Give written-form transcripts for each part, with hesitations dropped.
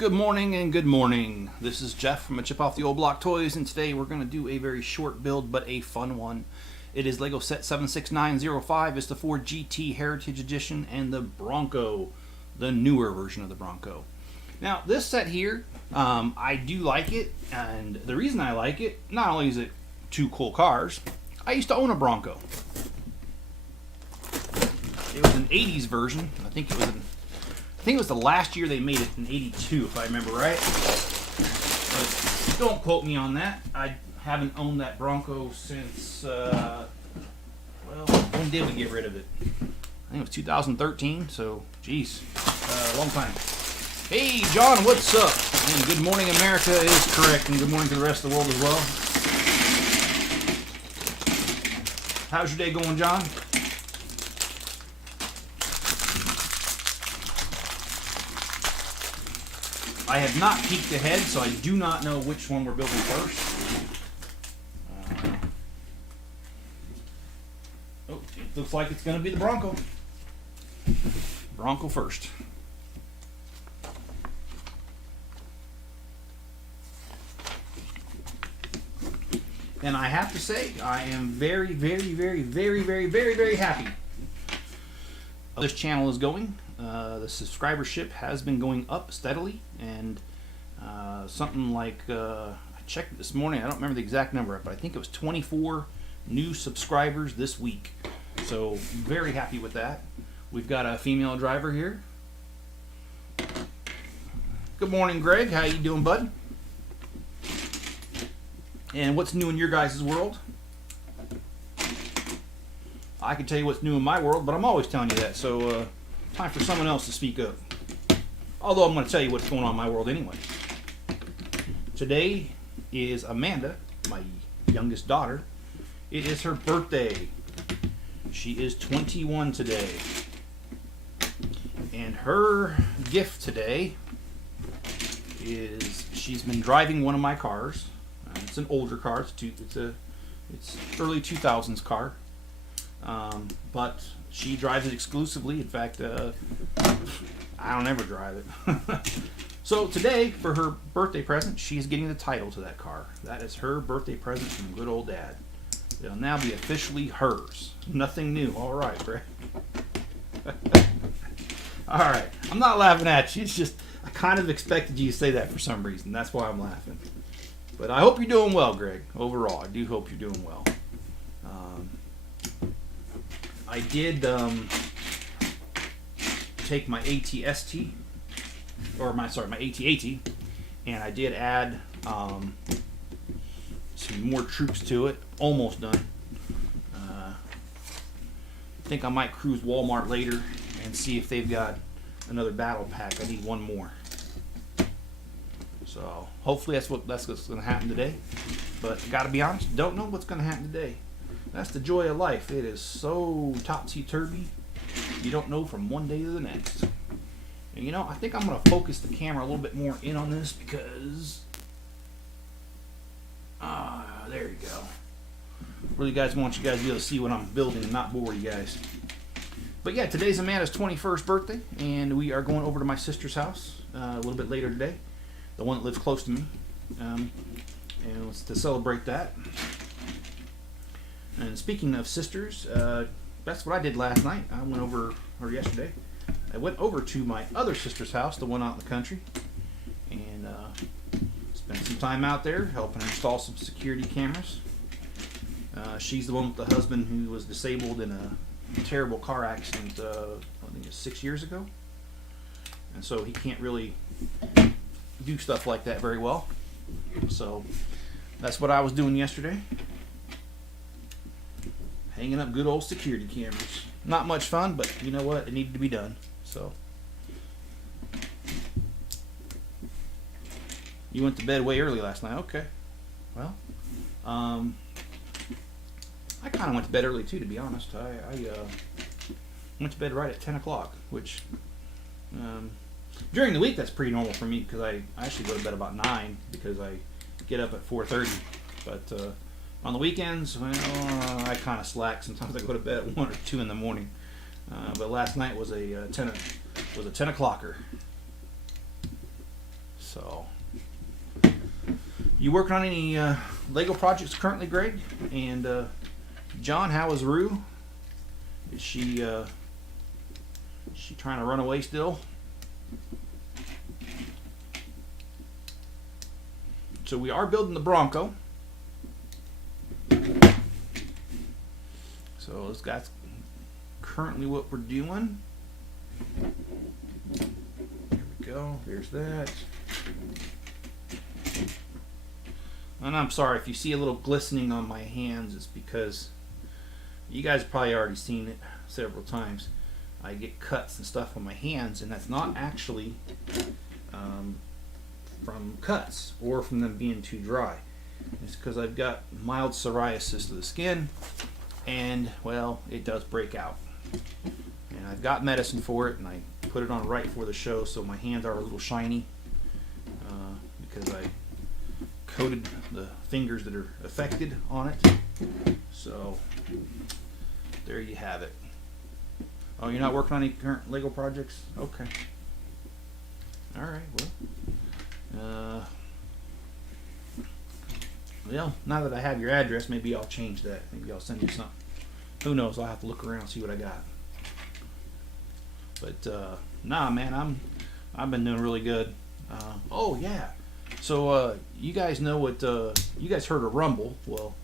Good morning and good morning. This is Jeff from A Chip Off the Old Block Toys, and today we're going to do a very short build but a fun one. It is Lego set 76905. It's the Ford GT Heritage Edition and the Bronco, the newer version of the Bronco. Now this set here, I do like it, and the reason I like it, not only is it two cool cars, I used to own a Bronco. It was an 80s version. I think it was the last year they made it in 82, if I remember right. But don't quote me on that. I haven't owned that Bronco since, well, when did we get rid of it? I think it was 2013, so, geez, a long time. Hey, John, what's up? And good morning, America is correct, and good morning to the rest of the world as well. How's your day going, John? I have not peeked ahead, so I do not know which one we're building first. It looks like it's going to be the Bronco. Bronco first. And I have to say, I am very, very, very, very, very, very, very happy. This channel is going. The subscribership has been going up steadily, and something like, I checked it this morning, I don't remember the exact number, but I think it was 24 new subscribers this week. So very happy with that. We've got a female driver here. Good morning, Greg. How you doing, bud? And what's new in your guys' world? I can tell you what's new in my world, but I'm always telling you that, so time for someone else to speak up. Although I'm going to tell you what's going on in my world anyway. Today is Amanda, my youngest daughter. It is her birthday. She is 21 today. And her gift today is she's been driving one of my cars. It's an older car. It's early 2000s car. But she drives it exclusively. In fact, I don't ever drive it. So today, for her birthday present, she's getting the title to that car. That is her birthday present from good old Dad. It'll now be officially hers. Nothing new. All right, Brett. All right. I'm not laughing at you. It's just I kind of expected you to say that for some reason. That's why I'm laughing. But I hope you're doing well, Greg. Overall, I do hope you're doing well. I did take my AT-ST, or my AT-AT, and I did add some more troops to it. Almost done. I think I might cruise Walmart later and see if they've got another battle pack. I need one more. So hopefully that's what's going to happen today. But got to be honest, don't know what's going to happen today. That's the joy of life. It is so topsy-turvy. You don't know from one day to the next. And you know, I think I'm going to focus the camera a little bit more in on this because... there you go. Really, guys, want you guys to be able to see what I'm building and not bore you guys. But yeah, today's Amanda's 21st birthday, and we are going over to my sister's house a little bit later today. The one that lives close to me. And it's to celebrate that. And speaking of sisters, that's what I did last night. I went over, or yesterday, I went over to my other sister's house, the one out in the country, and spent some time out there helping her install some security cameras. She's the one with the husband who was disabled in a terrible car accident, I think it was 6 years ago. And so he can't really do stuff like that very well. So that's what I was doing yesterday. Hanging up good old security cameras. Not much fun, but you know what? It needed to be done. So you went to bed way early last night. Okay. Well, I kind of went to bed early too, to be honest. I went to bed right at 10 o'clock, which during the week that's pretty normal for me because I actually go to bed about 9 because I get up at 4:30. But on the weekends, well, I kind of slack. Sometimes I go to bed at 1 or 2 in the morning. But last night was a 10 o'clocker. So, you working on any Lego projects currently, Greg? And John, how is Rue? Is she trying to run away still? So we are building the Bronco. So that's currently what we're doing. There we go. There's that. And I'm sorry if you see a little glistening on my hands. It's because you guys have probably already seen it several times. I get cuts and stuff on my hands, and that's not actually from cuts or from them being too dry. It's because I've got mild psoriasis of the skin, and well, it does break out. And I've got medicine for it, and I put it on right before the show, so my hands are a little shiny because I coated the fingers that are affected on it. So there you have it. Oh, you're not working on any current Lego projects? Okay. All right. Well, now that I have your address, maybe I'll change that. Maybe I'll send you something. Who knows? I'll have to look around and see what I got. But nah, man, I've been doing really good. Oh yeah. So you guys know what? You guys heard of Rumble? Well,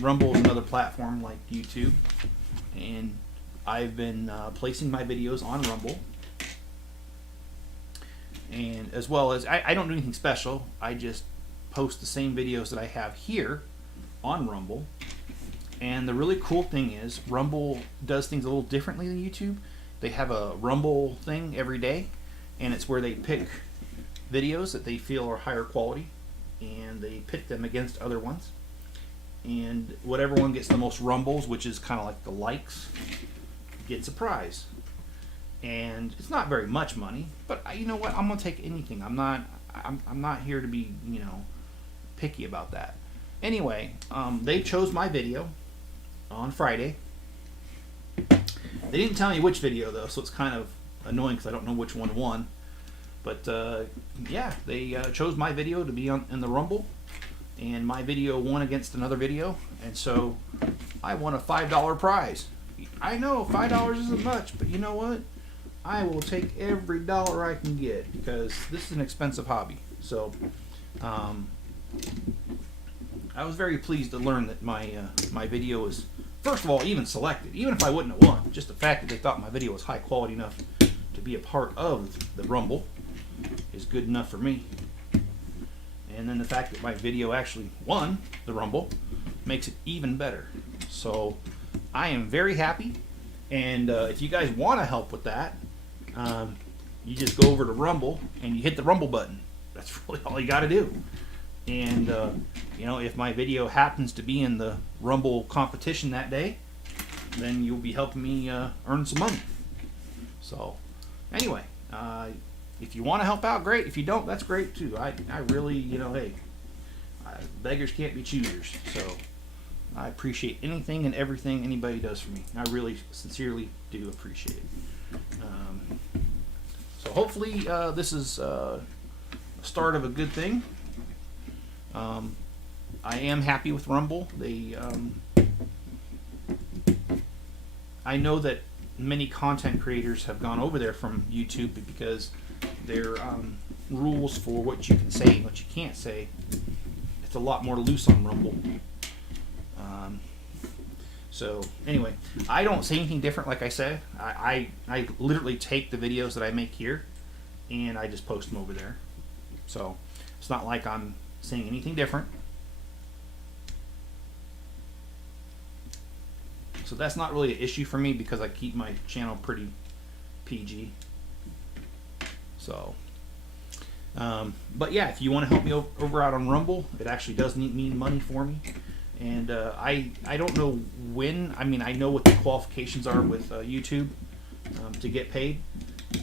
Rumble is another platform like YouTube, and I've been placing my videos on Rumble, and as well as I don't do anything special. I just post the same videos that I have here on Rumble. And the really cool thing is Rumble does things a little differently than YouTube. They have a Rumble thing every day, and it's where they pick videos that they feel are higher quality, and they pit them against other ones. And whatever one gets the most rumbles, which is kind of like the likes, gets a prize. And it's not very much money, but you know what? I'm gonna take anything. I'm not here to be, picky about that. Anyway, they chose my video on Friday. They didn't tell me which video though, so it's kind of annoying because I don't know which one won. But yeah, they chose my video to be in the Rumble, and my video won against another video, and so I won a $5 prize. I know $5 isn't much, but you know what? I will take every dollar I can get because this is an expensive hobby. So I was very pleased to learn that my video was, first of all, even selected. Even if I wouldn't have won, just the fact that they thought my video was high quality enough to be a part of the Rumble is good enough for me. And then the fact that my video actually won the Rumble makes it even better. So I am very happy. And if you guys want to help with that, you just go over to Rumble and you hit the Rumble button. That's really all you got to do. And if my video happens to be in the Rumble competition that day, then you'll be helping me earn some money. So anyway, if you want to help out, great. If you don't, that's great too. I really, hey, beggars can't be choosers. So I appreciate anything and everything anybody does for me. I really sincerely do appreciate it. So hopefully this is a start of a good thing. I am happy with Rumble. I know that many content creators have gone over there from YouTube because their rules for what you can say and what you can't say, it's a lot more loose on Rumble. So anyway, I don't say anything different. Like I said, I literally take the videos that I make here and I just post them over there. So it's not like I'm saying anything different. So that's not really an issue for me because I keep my channel pretty PG. So, but yeah, if you want to help me over out on Rumble, it actually does mean money for me. And I don't know when. I mean, I know what the qualifications are with YouTube to get paid,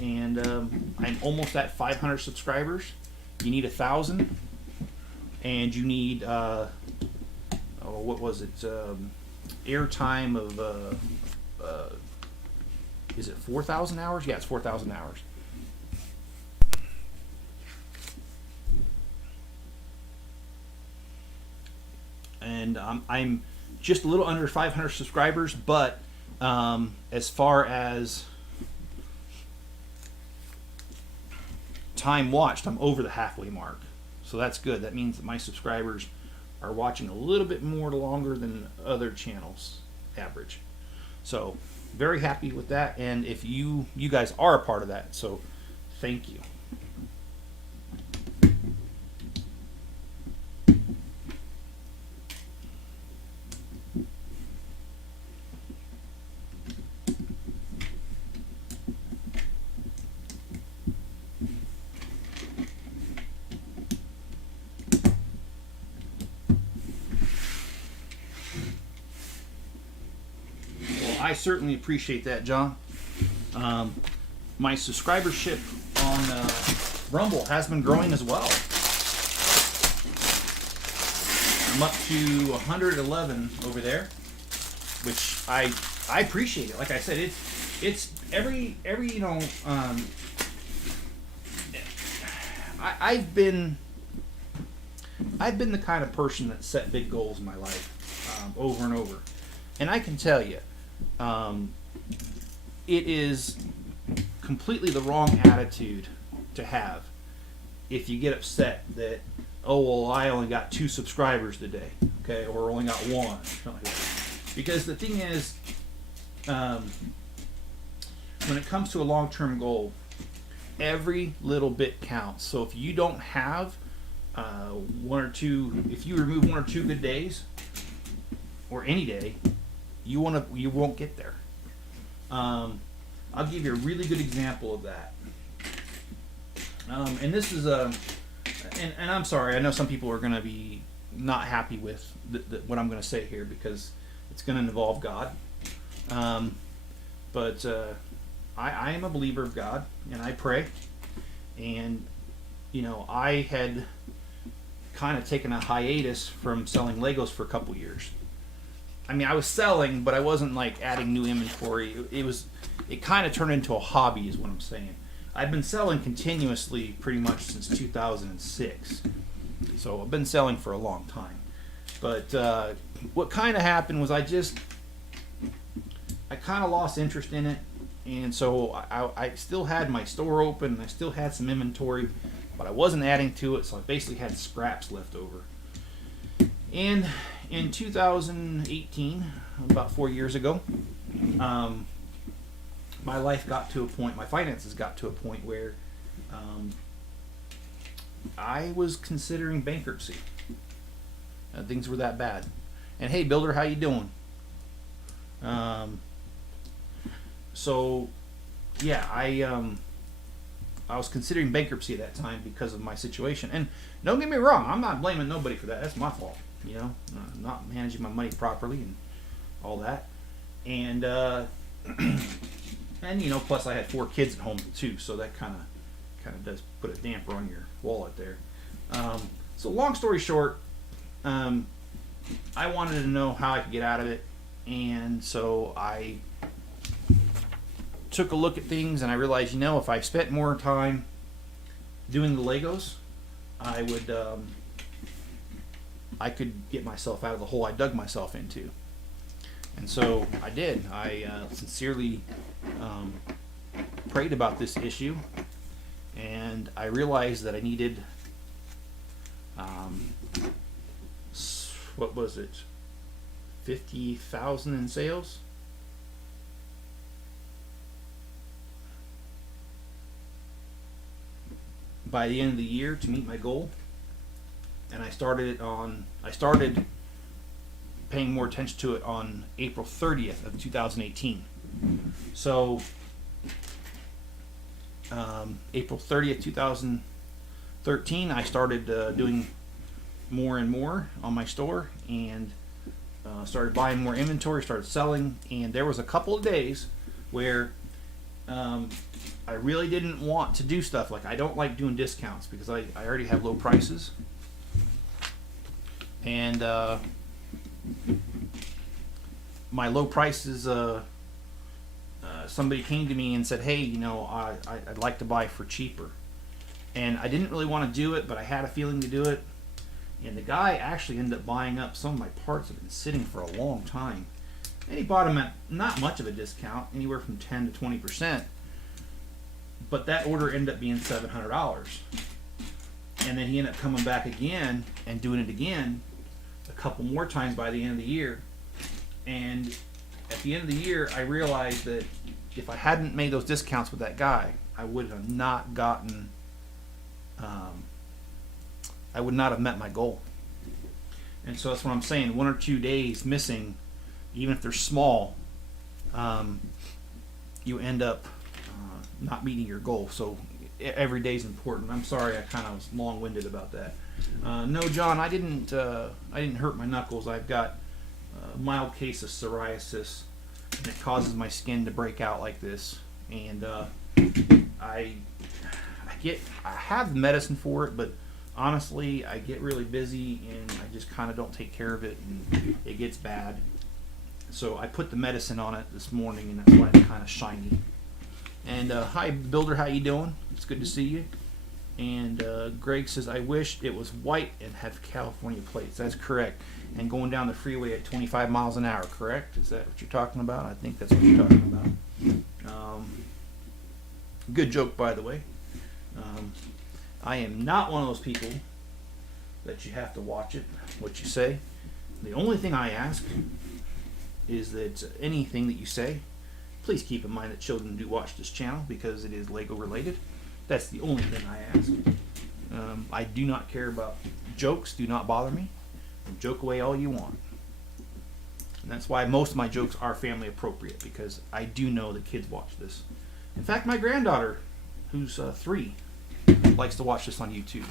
and I'm almost at 500 subscribers. You need 1,000, and you need what was it? Airtime of is it 4,000 hours? Yeah, it's 4,000 hours. and I'm just a little under 500 subscribers, but as far as time watched, I'm over the halfway mark. So that's good. That means that my subscribers are watching a little bit more longer than other channels average. So very happy with that, and if you guys are a part of that, so thank you. I certainly appreciate that, John. My subscribership on Rumble has been growing as well. I'm up to 111 over there, which I appreciate it. Like I said, it's every you know, I've been the kind of person that set big goals in my life over and over, and I can tell you. It is completely the wrong attitude to have if you get upset that, oh, well, I only got 2 subscribers today, okay, or only got 1, or something like that. Because the thing is, when it comes to a long-term goal, every little bit counts. So if you don't have 1 or 2, if you remove 1 or 2 good days, or any day, you won't get there. I'll give you a really good example of that. And this is and I'm sorry, I know some people are going to be not happy with what I'm going to say here because it's going to involve God. But I am a believer of God, and I pray. And you know, I had kind of taken a hiatus from selling Legos for a couple years. I mean, I was selling, but I wasn't like adding new inventory. It kind of turned into a hobby, is what I'm saying. I've been selling continuously pretty much since 2006. So I've been selling for a long time. But what kind of happened was I kind of lost interest in it. And so I still had my store open, and I still had some inventory, but I wasn't adding to it, so I basically had scraps left over. And in 2018, about 4 years ago, my life got to a point, my finances got to a point where I was considering bankruptcy. Things were that bad. And hey, Builder, how you doing? So, yeah, I was considering bankruptcy at that time because of my situation. And don't get me wrong, I'm not blaming nobody for that. That's my fault. You know, not managing my money properly and all that. And and you know, plus I had 4 kids at home too, so that kind of does put a damper on your wallet there. So long story short, I wanted to know how I could get out of it, and so I took a look at things, and I realized, you know, if I spent more time doing the Legos, I could get myself out of the hole I dug myself into. And so I did. I sincerely prayed about this issue, and I realized that I needed, what was it, 50,000 in sales? By the end of the year to meet my goal. And I started paying more attention to it on April 30th of 2018. So April 30th, 2013, I started doing more and more on my store, and started buying more inventory, started selling, and there was a couple of days where I really didn't want to do stuff. Like, I don't like doing discounts because I already have low prices. And my low prices, somebody came to me and said, hey, you know, I'd like to buy for cheaper. And I didn't really want to do it, but I had a feeling to do it. And the guy actually ended up buying up some of my parts that have been sitting for a long time. And he bought them at not much of a discount, anywhere from 10 to 20%. But that order ended up being $700. And then he ended up coming back again and doing it again a couple more times by the end of the year. And at the end of the year, I realized that if I hadn't made those discounts with that guy, I would have not gotten, I would not have met my goal. And so that's what I'm saying. 1 or 2 days missing, even if they're small, you end up not meeting your goal. So every day is important. I'm sorry I kind of was long-winded about that. No, John, I didn't hurt my knuckles. I've got a mild case of psoriasis, and it causes my skin to break out like this. And I have medicine for it, but honestly, I get really busy and I just kind of don't take care of it, and it gets bad. So I put the medicine on it this morning, and that's why it's kind of shiny. And hi, Builder, how you doing? It's good to see you. And Greg says, I wish it was white and had California plates. That's correct. And going down the freeway at 25 miles an hour, correct? Is that what you're talking about? I think that's what you're talking about. Good joke, by the way. I am not one of those people that you have to watch it, what you say. The only thing I ask is that anything that you say, please keep in mind that children do watch this channel because it is Lego related. That's the only thing I ask. I do not care about jokes. Do not bother me. Joke away all you want. And that's why most of my jokes are family appropriate, because I do know that kids watch this. In fact, my granddaughter, who's 3, likes to watch this on YouTube.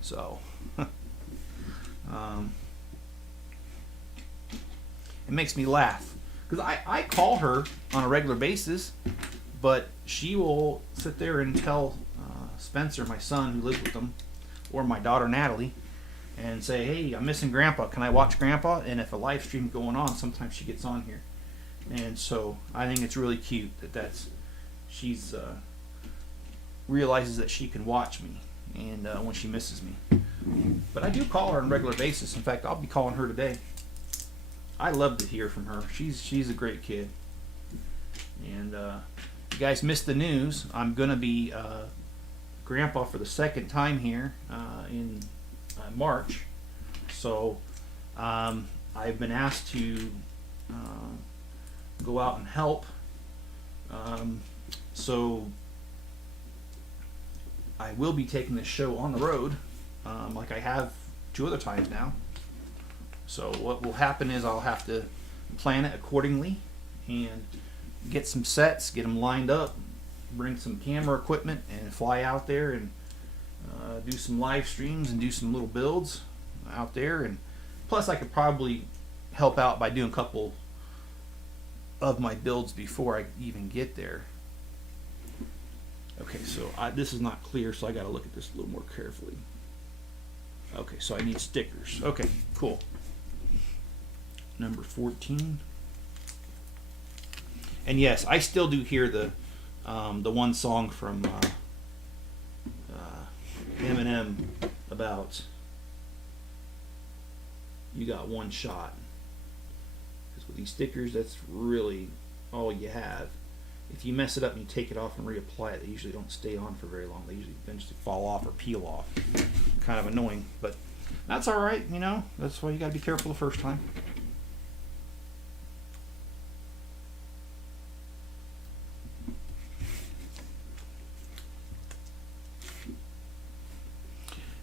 So, it makes me laugh. Because I call her on a regular basis, but she will sit there and tell Spencer, my son who lives with them, or my daughter Natalie, and say, hey, I'm missing Grandpa. Can I watch Grandpa? And if a live stream's going on, sometimes she gets on here. And so I think it's really cute that she's realizes that she can watch me, and when she misses me. But I do call her on a regular basis. In fact, I'll be calling her today. I love to hear from her. She's a great kid. And you guys missed the news. I'm gonna be Grandpa for the 2nd time here in March. So I've been asked to go out and help. So I will be taking this show on the road, like I have 2 other times now. So what will happen is I'll have to plan it accordingly and get some sets, get them lined up, bring some camera equipment, and fly out there and do some live streams and do some little builds out there. And plus I could probably help out by doing a couple of my builds before I even get there. Okay, so this is not clear, so I got to look at this a little more carefully. Okay, so I need stickers. Okay, cool. Number 14. And yes, I still do hear the one song from Eminem about you got one shot. Because with these stickers, that's really all you have. If you mess it up and you take it off and reapply it, they usually don't stay on for very long. They usually eventually fall off or peel off. Kind of annoying, but that's all right. You know, that's why you got to be careful the first time.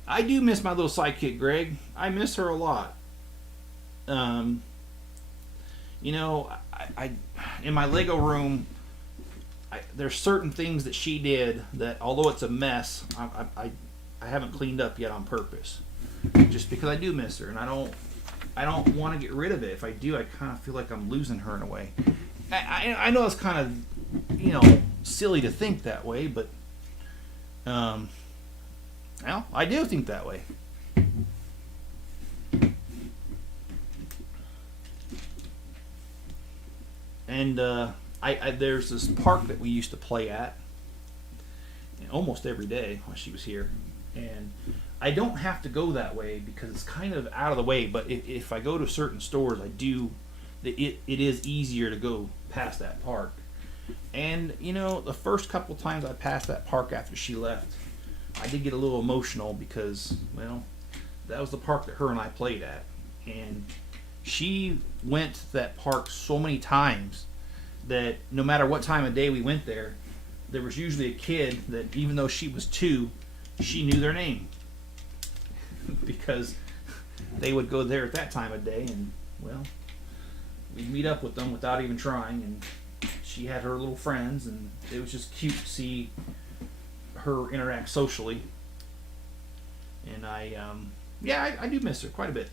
I do miss my little sidekick, Greg. I miss her a lot. You know, I in my Lego room, there's certain things that she did that, although it's a mess, I haven't cleaned up yet on purpose, just because I do miss her, and I don't want to get rid of it. If I do, I kind of feel like I'm losing her in a way. I know it's kind of, you know, silly to think that way, but well, I do think that way. And there's this park that we used to play at almost every day while she was here, and I don't have to go that way because it's kind of out of the way. But if I go to certain stores, I do. It is easier to go past that park. And you know, the first couple times I passed that park after she left, I did get a little emotional because, well, that was the park that her and I played at, and she went to that park so many times that no matter what time of day we went there, there was usually a kid that, even though she was 2, she knew their name because they would go there at that time of day, and well, we'd meet up with them without even trying, and she had her little friends, and it was just cute to see her interact socially. And I do miss her quite a bit.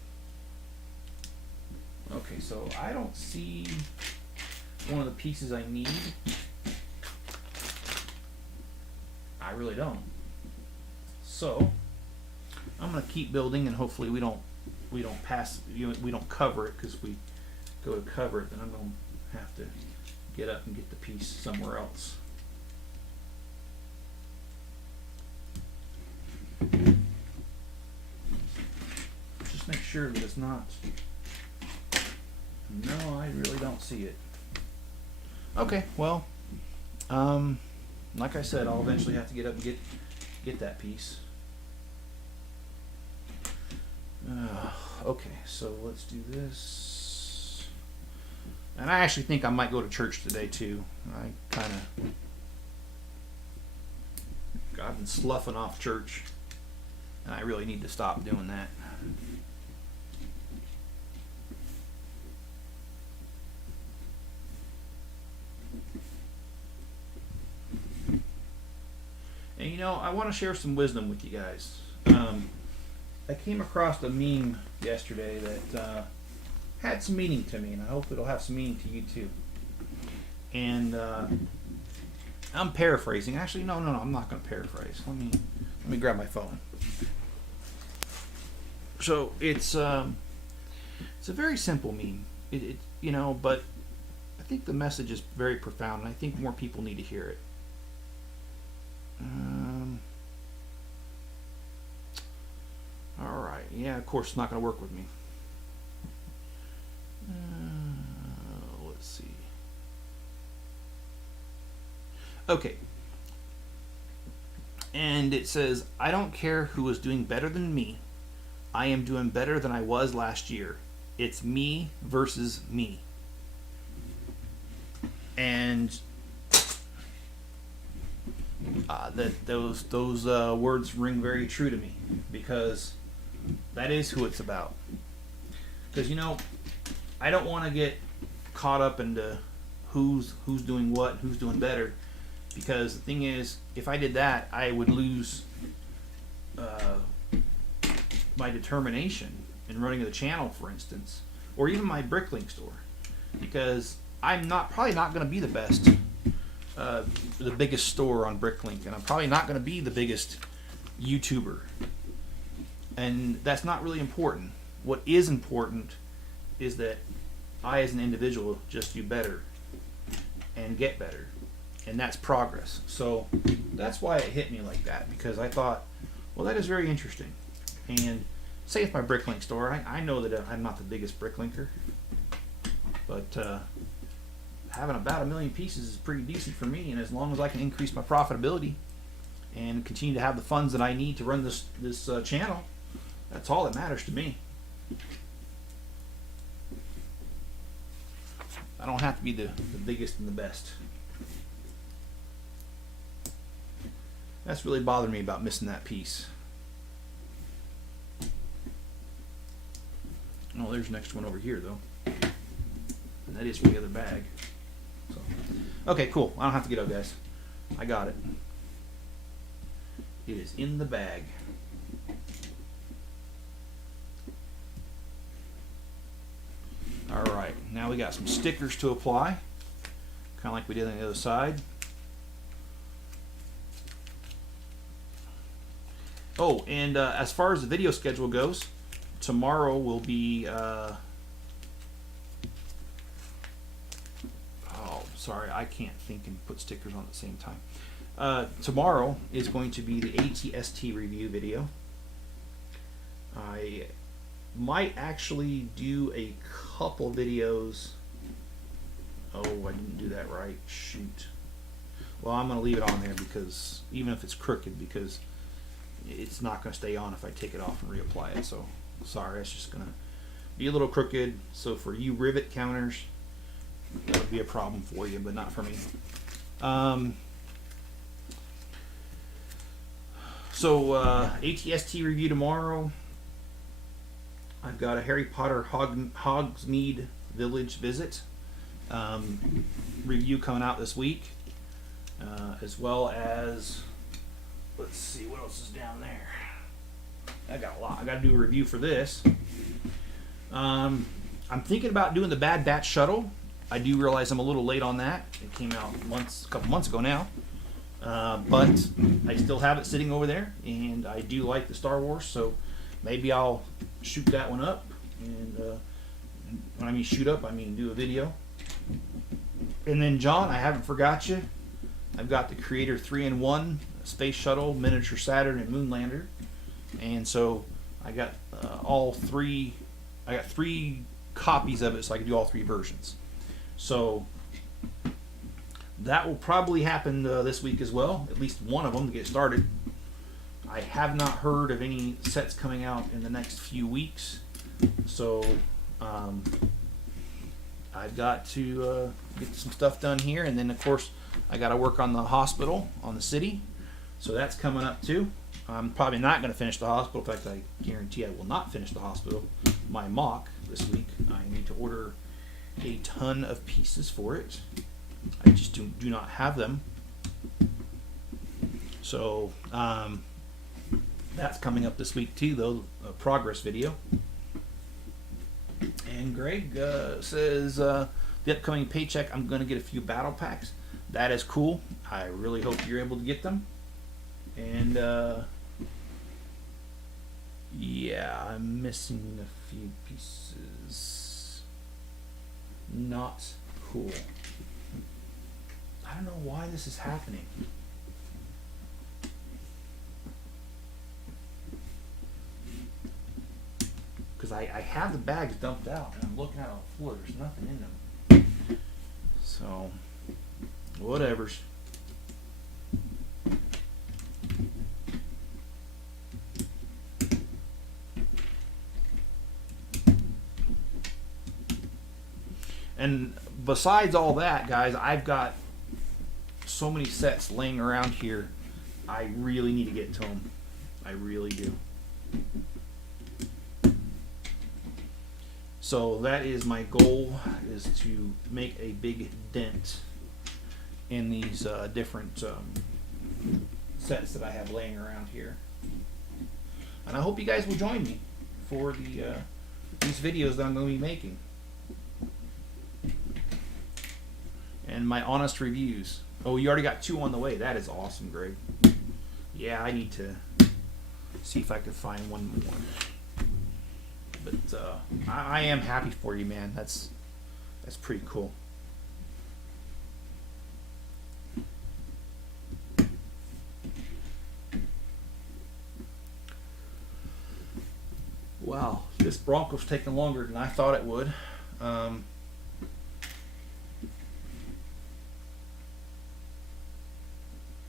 Okay, so I don't see one of the pieces I need. I really don't. So I'm gonna keep building, and hopefully we don't pass, we don't cover it, because if we go to cover it, then I'm gonna have to get up and get the piece somewhere else. Just make sure that it's not. No, I really don't see it. Okay, well, like I said, I'll eventually have to get up and get that piece. Okay, so let's do this. And I actually think I might go to church today too. I've been sloughing off church, and I really need to stop doing that. And you know, I want to share some wisdom with you guys. I came across a meme yesterday that had some meaning to me, and I hope it'll have some meaning to you too. And I'm paraphrasing. Actually, no, I'm not going to paraphrase. Let me grab my phone. So it's a very simple meme. You know, but I think the message is very profound, and I think more people need to hear it. All right. Yeah, of course, it's not going to work with me. Let's see. Okay. And it says, I don't care who is doing better than me. I am doing better than I was last year. It's me versus me. And those words ring very true to me, because that is who it's about. Because, you know, I don't want to get caught up into who's doing what, who's doing better, because the thing is, if I did that, I would lose my determination in running the channel, for instance, or even my Bricklink store, because I'm probably not going to be the best, the biggest store on Bricklink, and I'm probably not going to be the biggest YouTuber, and that's not really important. What is important is that I, as an individual, just do better and get better, and that's progress. So that's why it hit me like that, because I thought, well, that is very interesting. And say it's my Bricklink store, I know that I'm not the biggest Bricklinker, but having about 1 million pieces is pretty decent for me, and as long as I can increase my profitability and continue to have the funds that I need to run this channel, that's all that matters to me. I don't have to be the biggest and the best. That's really bothered me about missing that piece. Oh, there's the next one over here, though. And that is for the other bag. So, okay, cool. I don't have to get up, guys. I got it. It is in the bag. Alright, now we got some stickers to apply, kind of like we did on the other side. Oh, and as far as the video schedule goes, tomorrow will be sorry, I can't think and put stickers on at the same time. Tomorrow is going to be the AT-ST review video, I might actually do a couple videos. Oh, I didn't do that right. Shoot. Well, I'm going to leave it on there, because even if it's crooked, because it's not going to stay on if I take it off and reapply it. So sorry, it's just going to be a little crooked. So for you rivet counters, that'll be a problem for you, but not for me. So AT-ST review tomorrow. I've got a Harry Potter Hogsmeade Village visit review coming out this week, as well as, let's see what else is down there. I got a lot. I got to do a review for this. I'm thinking about doing the Bad Batch shuttle. I do realize I'm a little late on that. It came out a couple months ago now, but I still have it sitting over there, and I do like the Star Wars, so maybe I'll shoot that one up. And when I mean shoot up, I mean do a video. And then, John, I haven't forgot you. I've got the Creator 3-in-1 Space Shuttle, Miniature Saturn, and Moonlander. And so I got all three. I got 3 copies of it, so I can do all 3 versions. So that will probably happen this week as well. At least one of them to get started. I have not heard of any sets coming out in the next few weeks, so I've got to get some stuff done here, and then of course I got to work on the hospital on the city, so that's coming up too. I'm probably not going to finish the hospital. In fact, I guarantee I will not finish the hospital. My mock this week, I need to order a ton of pieces for it. I just do not have them. So that's coming up this week too, though, a progress video. And Greg says the upcoming paycheck, I'm going to get a few battle packs. That is cool. I really hope you're able to get them. And yeah, I'm missing a few pieces. Not cool. I don't know why this is happening. Because I have the bags dumped out, and I'm looking out on the floor. There's nothing in them. So, whatevers. And besides all that, guys, I've got so many sets laying around here. I really need to get to them. I really do. So that is my goal, is to make a big dent in these different sets that I have laying around here. And I hope you guys will join me for the these videos that I'm going to be making. And my honest reviews. Oh, you already got 2 on the way. That is awesome, Greg. Yeah, I need to see if I can find one more. But I am happy for you, man. That's pretty cool. Wow, this Bronco's taking longer than I thought it would.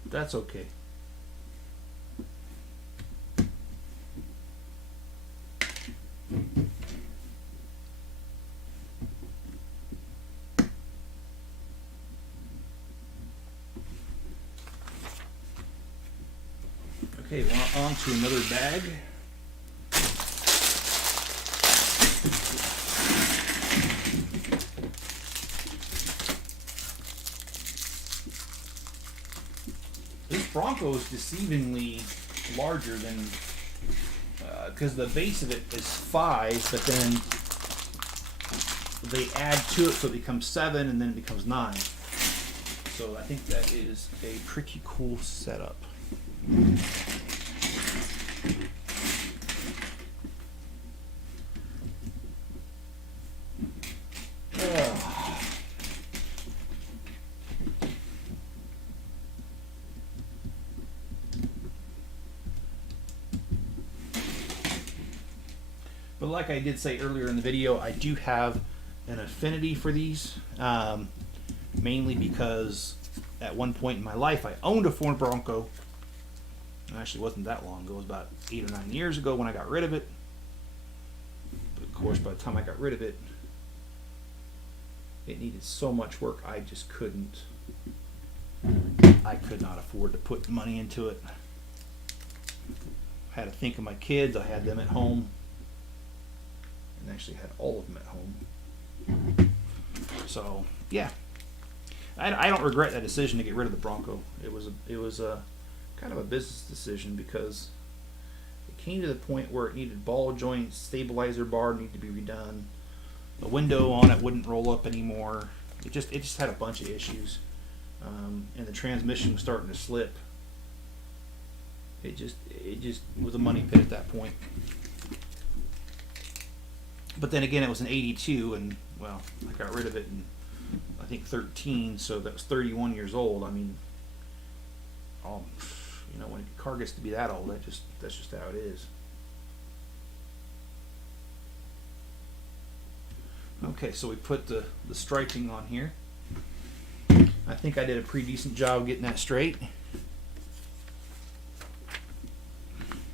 That's okay. Okay, we're on to another bag. This Bronco is deceivingly larger than, because the base of it is 5, but then they add to it so it becomes 7, and then it becomes 9. So I think that is a pretty cool setup. like I did say earlier in the video, I do have an affinity for these, mainly because at one point in my life I owned a Ford Bronco. It actually wasn't that long ago. It was about 8 or 9 years ago when I got rid of it. But of course, by the time I got rid of it, it needed so much work I just couldn't. I could not afford to put money into it. I had to think of my kids. I had them at home, and actually had all of them at home. So yeah, I don't regret that decision to get rid of the Bronco. It was a kind of a business decision because it came to the point where it needed ball joints, stabilizer bar needed to be redone. The window on it wouldn't roll up anymore. It just had a bunch of issues, and the transmission was starting to slip. It just was a money pit at that point. But then again, it was an 82, and well, I got rid of it in I think 13, so that was 31 years old. I mean, you know, when a car gets to be that old, that's just how it is. Okay, so we put the striping on here. I think I did a pretty decent job getting that straight.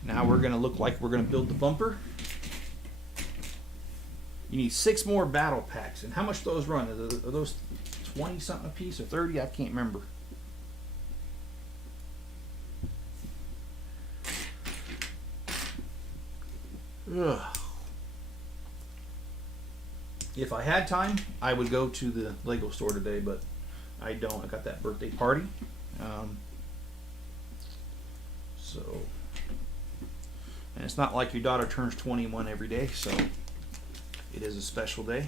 Now we're going to look like we're going to build the bumper. You need 6 more battle packs. And how much do those run? Are those 20 something a piece or 30? I can't remember. Ugh. If I had time, I would go to the Lego store today, but I don't. I got that birthday party. And it's not like your daughter turns 21 every day, so it is a special day.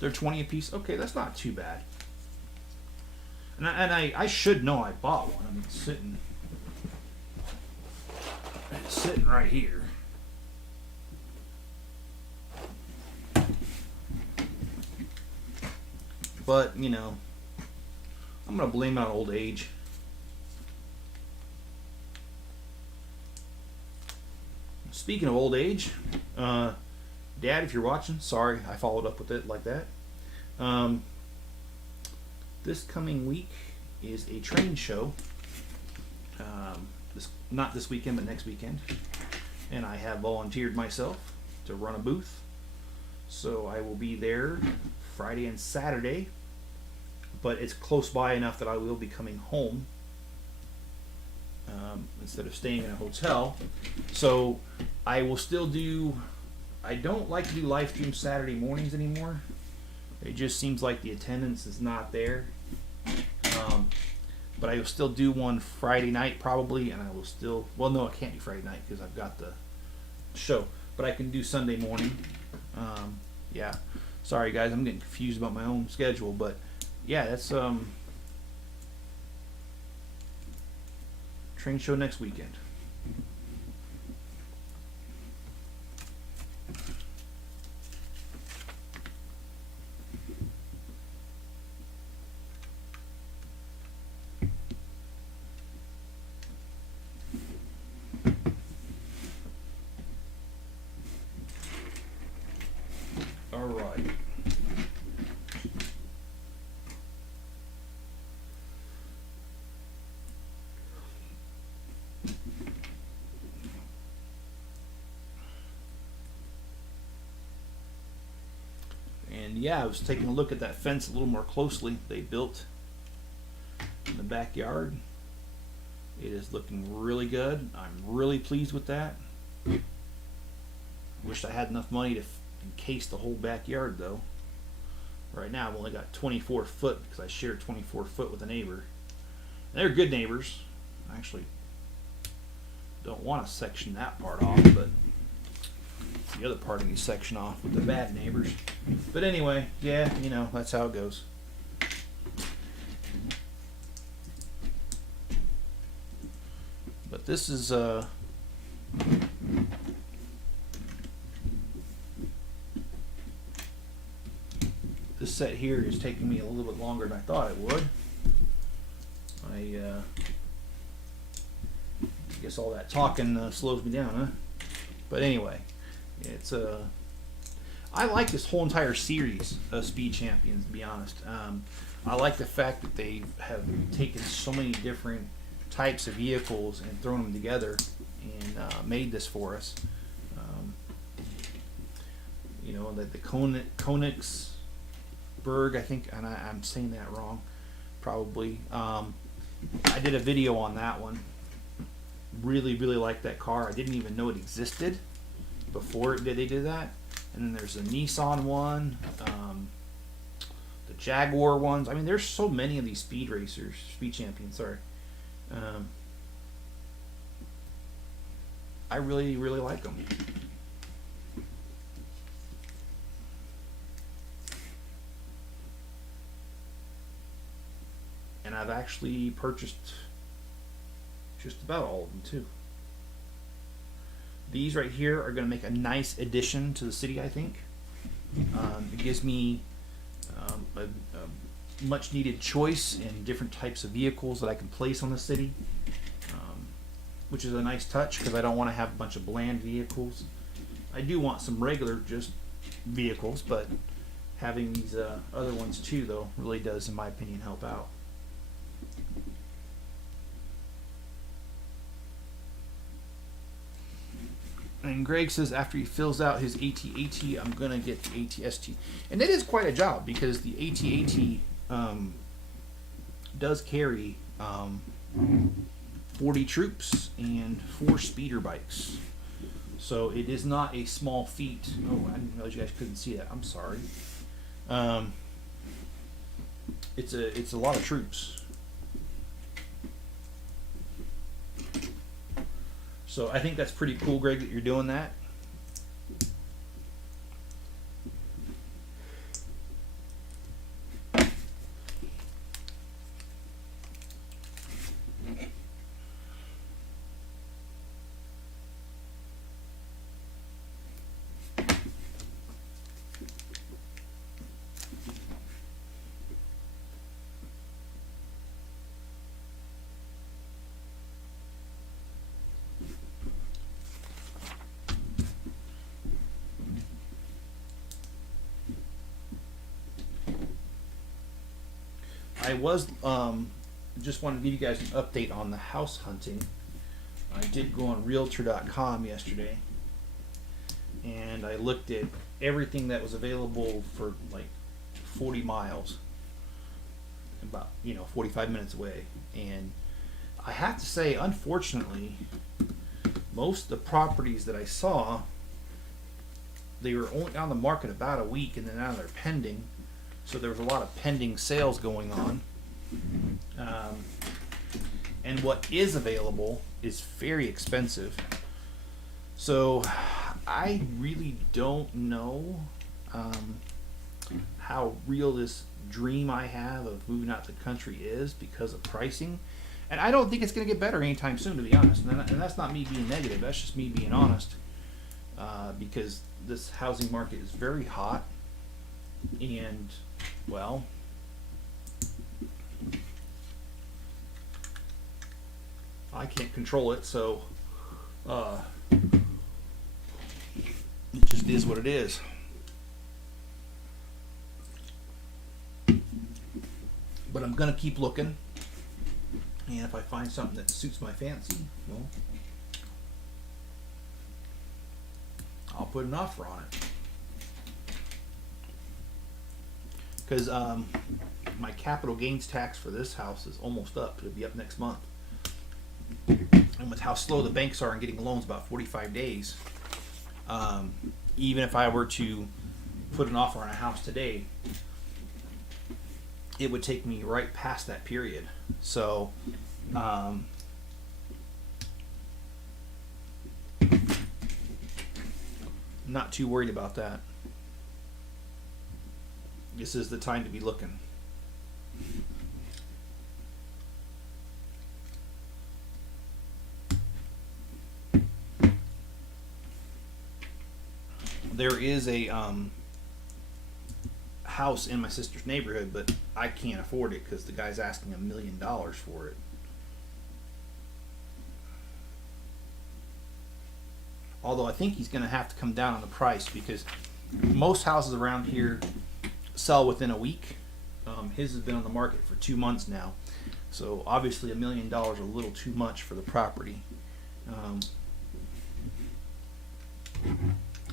They're 20 a piece. Okay, that's not too bad. And I should know I bought one. I mean, it's sitting right here. But, you know, I'm going to blame it on old age. Speaking of old age, Dad, if you're watching, sorry I followed up with it like that. This coming week is a train show. Not this weekend, but next weekend. And I have volunteered myself to run a booth. So I will be there Friday and Saturday. But it's close by enough that I will be coming home instead of staying in a hotel. So I will still do... I don't like to do live stream Saturday mornings anymore. It just seems like the attendance is not there. But I will still do one Friday night probably, and I will still... Well, no, I can't do Friday night because I've got the show. But I can do Sunday morning. Yeah. Sorry, guys. I'm getting confused about my own schedule, but yeah, that's train show next weekend. All right. And yeah, I was taking a look at that fence a little more closely. They built in the backyard. It is looking really good. I'm really pleased with that. Wish I had enough money to encase the whole backyard though. Right now I've only got 24 foot because I share 24 foot with a neighbor. And they're good neighbors. I actually don't want to section that part off, but the other part I need to section off with the bad neighbors. But anyway, yeah, you know, that's how it goes. But this is set here is taking me a little bit longer than I thought it would. I guess all that talking slows me down, huh? But anyway, it's I like this whole entire series of Speed Champions, to be honest. I like the fact that they have taken so many different types of vehicles and thrown them together and made this for us. You know, the Koenigsberg, I think, and I'm saying that wrong, probably. I did a video on that one. Really, really like that car. I didn't even know it existed before they did that. And then there's the Nissan one, the Jaguar ones. I mean, there's so many of these speed champions, sorry. I really, really like them. And I've actually purchased just about all of them too. These right here are going to make a nice addition to the city, I think. It gives me a much needed choice in different types of vehicles that I can place on the city, which is a nice touch because I don't want to have a bunch of bland vehicles. I do want some regular just vehicles, but having these other ones too, though, really does, in my opinion, help out. And Greg says after he fills out his AT-AT, I'm going to get the AT-ST. And it is quite a job because the AT-AT does carry 40 troops and 4 speeder bikes. So it is not a small feat. Oh, I didn't realize you guys couldn't see that. I'm sorry. It's a lot of troops. So I think that's pretty cool, Greg, that you're doing that. I was just wanted to give you guys an update on the house hunting. I did go on Realtor.com yesterday, and I looked at everything that was available for like 40 miles, about 45 minutes away. And I have to say, unfortunately, most of the properties that I saw, they were only on the market about a week, and then now they're pending. So there was a lot of pending sales going on. And what is available is very expensive. So I really don't know how real this dream I have of moving out the country is because of pricing. And I don't think it's going to get better anytime soon, to be honest. And that's not me being negative. That's just me being honest. Because this housing market is very hot. And, well, I can't control it, so it just is what it is. But I'm going to keep looking, and if I find something that suits my fancy, well, I'll put an offer on it. Because my capital gains tax for this house is almost up. It'll be up next month. And with how slow the banks are in getting loans, about 45 days, even if I were to put an offer on a house today, it would take me right past that period. So not too worried about that. This is the time to be looking. There is a house in my sister's neighborhood, but I can't afford it because the guy's asking $1 million for it. Although I think he's going to have to come down on the price because most houses around here sell within a week. His has been on the market for 2 months now. So obviously $1 million is a little too much for the property.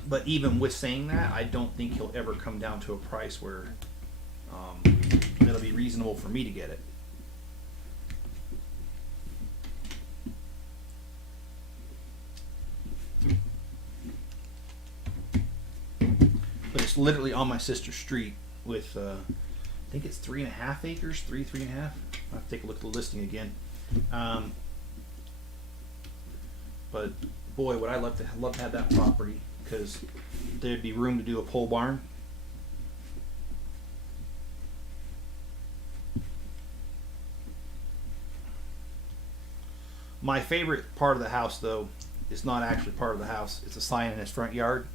But even with saying that, I don't think he'll ever come down to a price where it'll be reasonable for me to get it. But it's literally on my sister's street with, I think it's 3.5 acres, 3.5. I'll have to take a look at the listing again. But boy, would I love to have that property because there'd be room to do a pole barn. My favorite part of the house, though, is not actually part of the house. It's a sign in his front yard.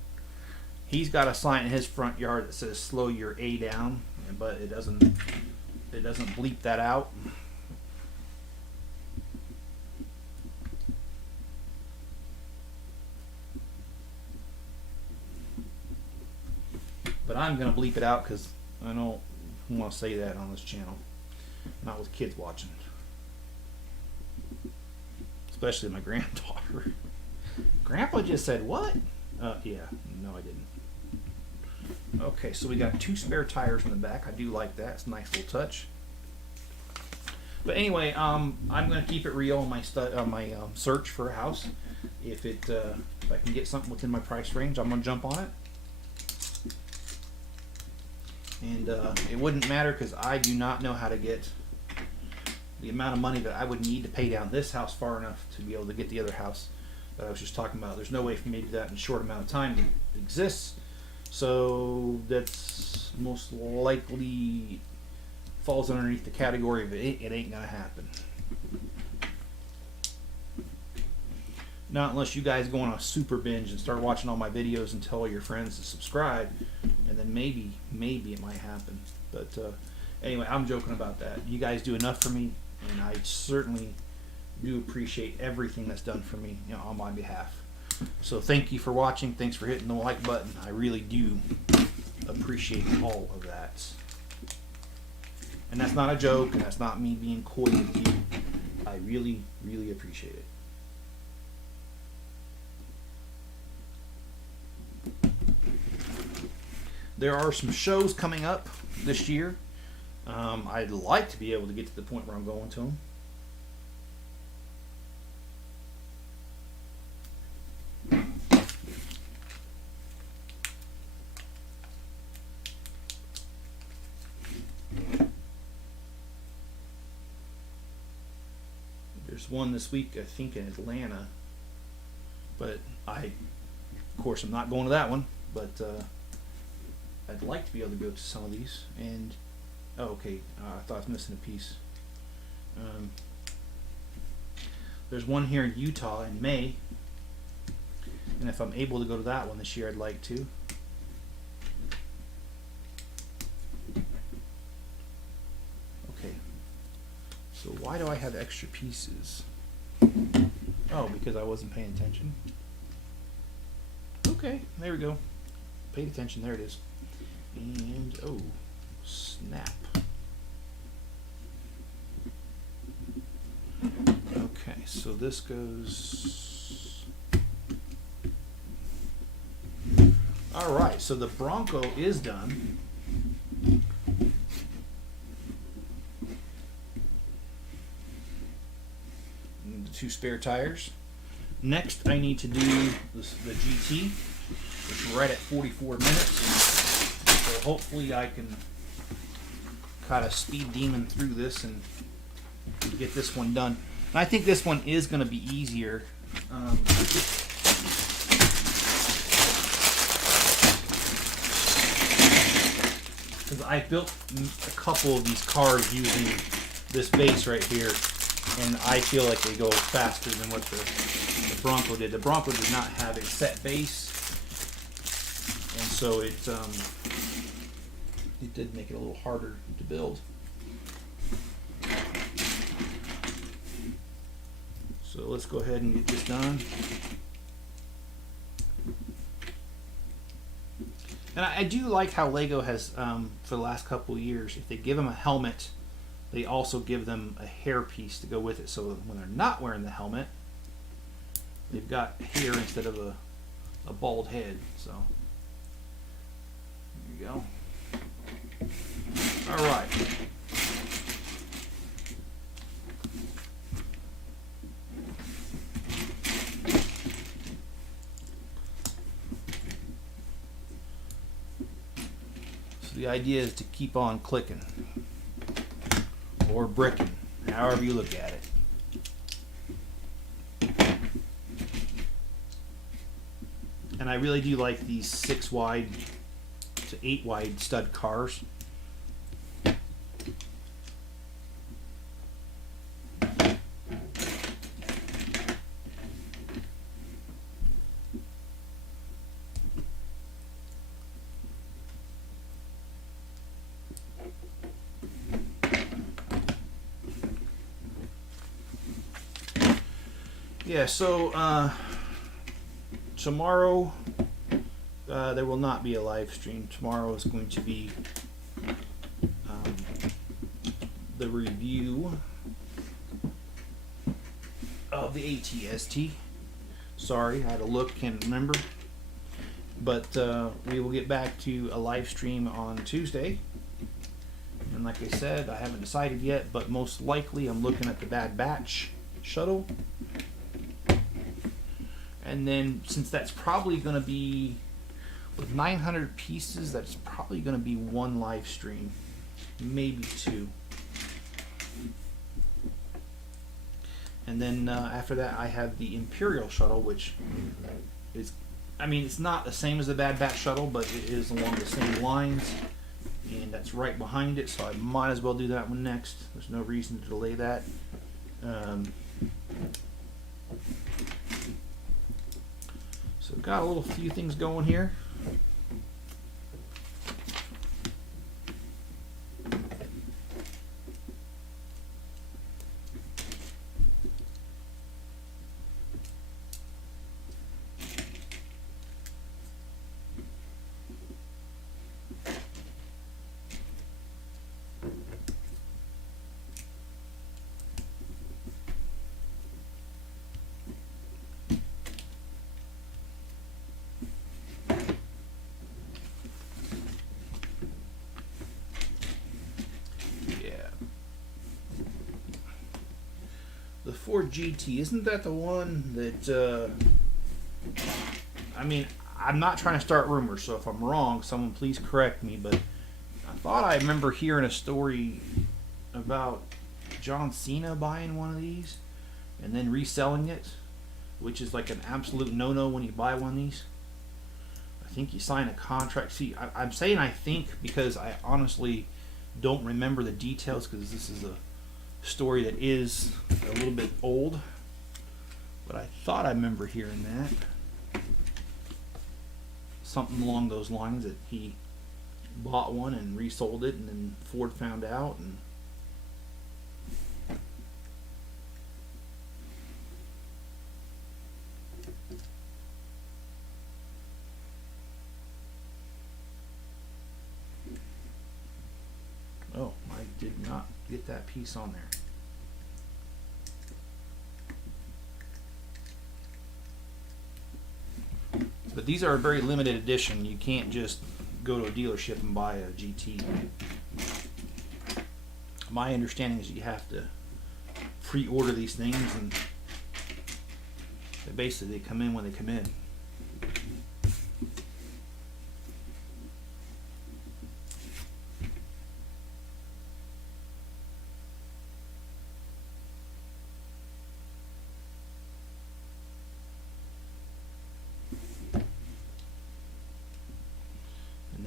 He's got a sign in his front yard that says "Slow your A down," but it doesn't bleep that out. But I'm gonna bleep it out because I don't want to say that on this channel, not with kids watching, especially my granddaughter. Grandpa just said what? Yeah, no, I didn't. Okay, so we got 2 spare tires in the back. I do like that. It's a nice little touch. But anyway, I'm going to keep it real on my search for a house. If I can get something within my price range, I'm going to jump on it. And it wouldn't matter because I do not know how to get the amount of money that I would need to pay down this house far enough to be able to get the other house that I was just talking about. There's no way for me to do that in a short amount of time. It exists. So that's most likely falls underneath the category of it ain't gonna happen. Not unless you guys go on a super binge and start watching all my videos and tell all your friends to subscribe, and then maybe it might happen. But anyway, I'm joking about that. You guys do enough for me, and I certainly do appreciate everything that's done for me, on my behalf. So thank you for watching. Thanks for hitting the like button. I really do appreciate all of that. And that's not a joke, and that's not me being coy with you. I really, really appreciate it. There are some shows coming up this year. I'd like to be able to get to the point where I'm going to them. There's one this week, I think, in Atlanta, but of course, I'm not going to that one, but I'd like to be able to go to some of these. And oh, okay, I thought I was missing a piece. There's one here in Utah in May, and if I'm able to go to that one this year, I'd like to. So why do I have extra pieces? Oh, because I wasn't paying attention. Okay, there we go. Paid attention, there it is. And, oh, snap. Okay, so this goes... Alright, so the Bronco is done. The 2 spare tires. Next, I need to do the GT, which is right at 44 minutes. So hopefully I can kind of speed demon through this and get this one done. And I think this one is going to be easier. Because I built a couple of these cars using this base right here, and I feel like they go faster than what the Bronco did. The Bronco did not have a set base, and so it it did make it a little harder to build. So let's go ahead and get this done. And I do like how Lego has, for the last couple of years, if they give them a helmet, they also give them a hair piece to go with it. So when they're not wearing the helmet, they've got hair instead of a bald head. So there you go. All right. The idea is to keep on clicking or bricking, however you look at it. And I really do like these 6 wide to 8 wide stud cars. Yeah, so tomorrow there will not be a live stream. Tomorrow is going to be the review of the AT-ST. Sorry, I had to look, can't remember. But we will get back to a live stream on Tuesday. And like I said, I haven't decided yet, but most likely I'm looking at the Bad Batch shuttle. And then, since that's probably going to be, with 900 pieces, that's probably going to be 1 live stream, maybe 2. And then after that, I have the Imperial shuttle, which is, I mean, it's not the same as the Bad Batch shuttle, but it is along the same lines, and that's right behind it, so I might as well do that one next. There's no reason to delay that. So got a little few things going here. The Ford GT, isn't that the one that, I mean, I'm not trying to start rumors, so if I'm wrong, someone please correct me, but I thought I remember hearing a story about John Cena buying one of these and then reselling it, which is like an absolute no-no when you buy one of these. I think you sign a contract. See, I'm saying I think because I honestly don't remember the details, because this is a story that is a little bit old, but I thought I remember hearing that, something along those lines, that he bought one and resold it, and then Ford found out, and oh, I did not get that piece on there. But these are a very limited edition. You can't just go to a dealership and buy a GT. My understanding is you have to pre-order these things, and they come in when they come in.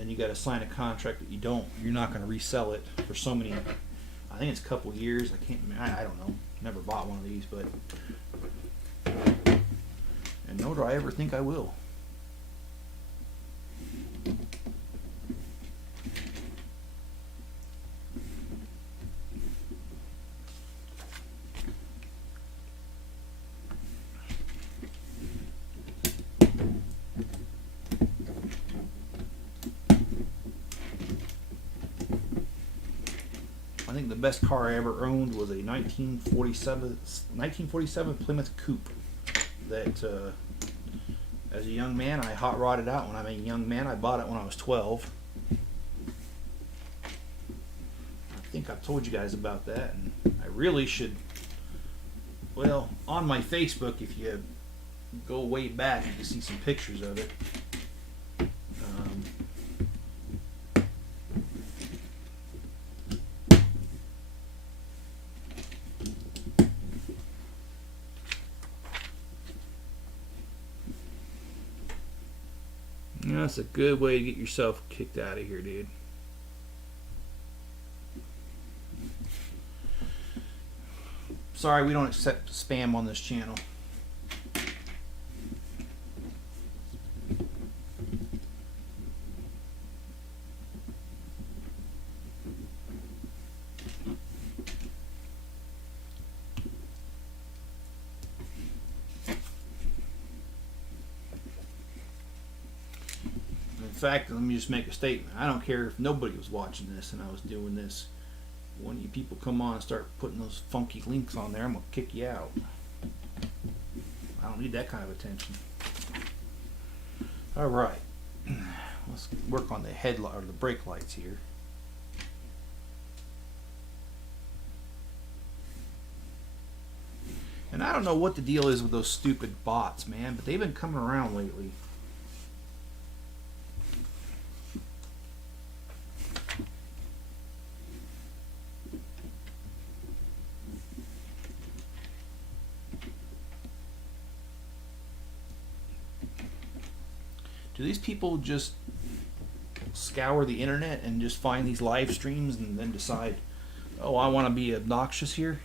You got to sign a contract that you're not going to resell it for so many. I think it's a couple years. I don't know. Never bought one of these, but and nor do I ever think I will. think the best car I ever owned was a 1947 Plymouth Coupe that as a young man I hot rodded out. When I'm a young man, I bought it when I was 12. I think I've told you guys about that, and I really should. Well, on my Facebook, if you go way back, you can see some pictures of it. That's a good way to get yourself kicked out of here, dude. Sorry, we don't accept spam on this channel. In fact, let me just make a statement. I don't care if nobody was watching this and I was doing this. When you people come on and start putting those funky links on there, I'm going to kick you out. I don't need that kind of attention. Alright. Let's work on the headlight or the brake lights here. And I don't know what the deal is with those stupid bots, man, but they've been coming around lately. Do these people just scour the internet and just find these live streams and then decide, oh, I want to be obnoxious here?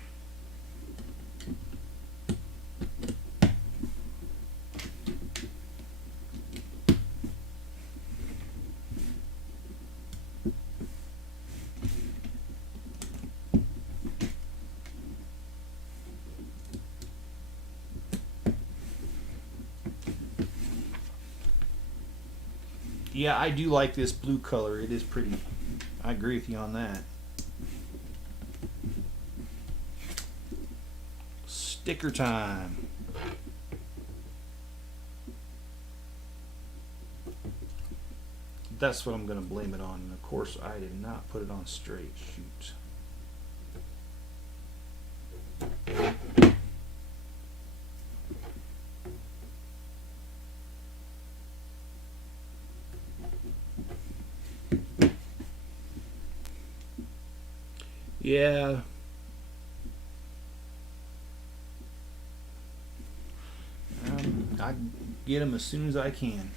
Yeah, I do like this blue color. It is pretty. I agree with you on that. Sticker time. That's what I'm going to blame it on. And of course, I did not put it on straight. Shoot. Yeah. I get them as soon as I can.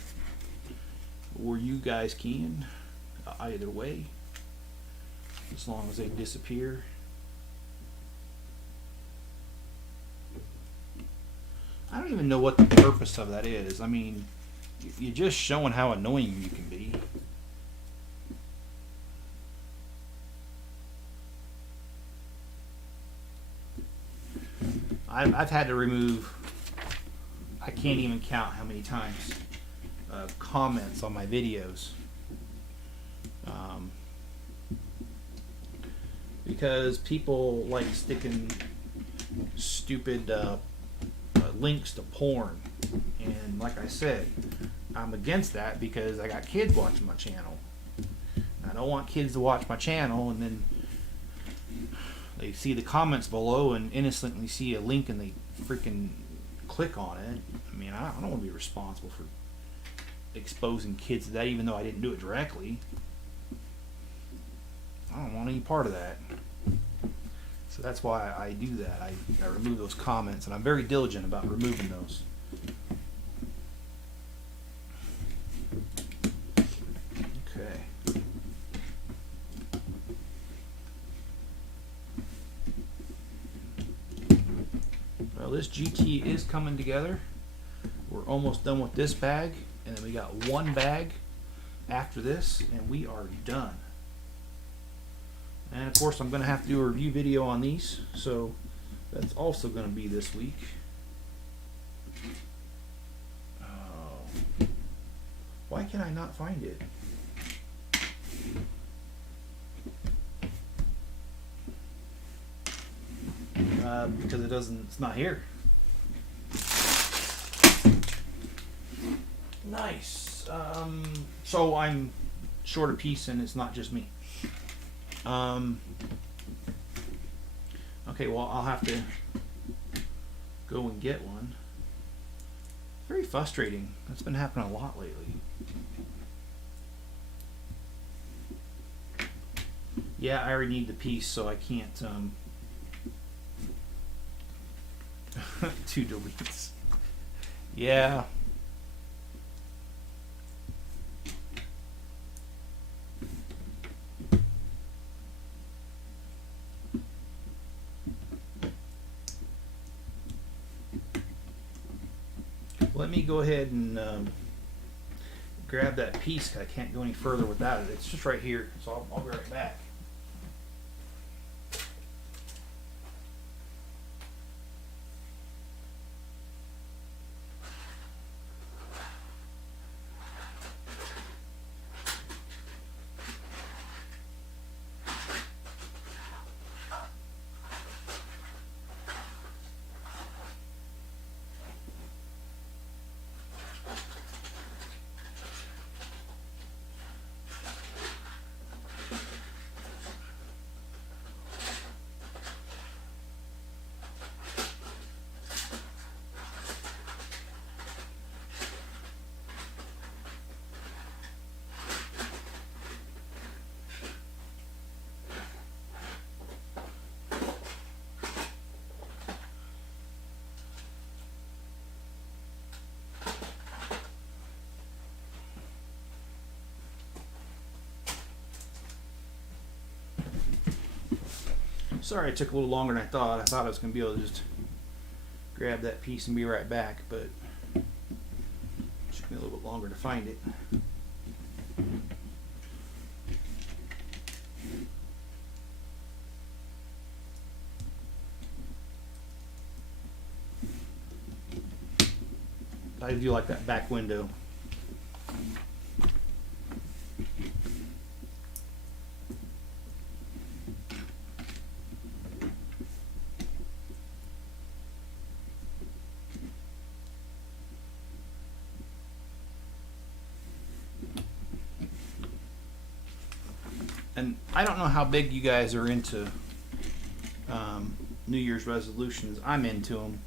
Or you guys can. Either way. As long as they disappear. I don't even know what the purpose of that is. I mean, you're just showing how annoying you can be. I've had to remove, I can't even count how many times, comments on my videos. Because people like sticking stupid links to porn. And like I said, I'm against that because I got kids watching my channel. I don't want kids to watch my channel and then they see the comments below and innocently see a link and they freaking click on it. I mean, I don't want to be responsible for exposing kids to that, even though I didn't do it directly. I don't want any part of that. So that's why I do that. I remove those comments, and I'm very diligent about removing those. Okay. Well, this GT is coming together. We're almost done with this bag, and then we got one bag after this, and we are done. And of course, I'm going to have to do a review video on these, so that's also going to be this week. Oh. Why can I not find it? because it's not here. Nice. So I'm short a piece, and it's not just me. Okay, well, I'll have to go and get one. Very frustrating. That's been happening a lot lately. Yeah, I already need the piece, so I can't, 2 deletes. Yeah. Let me go ahead and grab that piece, 'cause I can't go any further without it. It's just right here, so I'll be right back. Sorry it took a little longer than I thought. I thought I was going to be able to just grab that piece and be right back, but it took me a little bit longer to find it. I do like that back window. And I don't know how big you guys are into New Year's resolutions. I'm into them.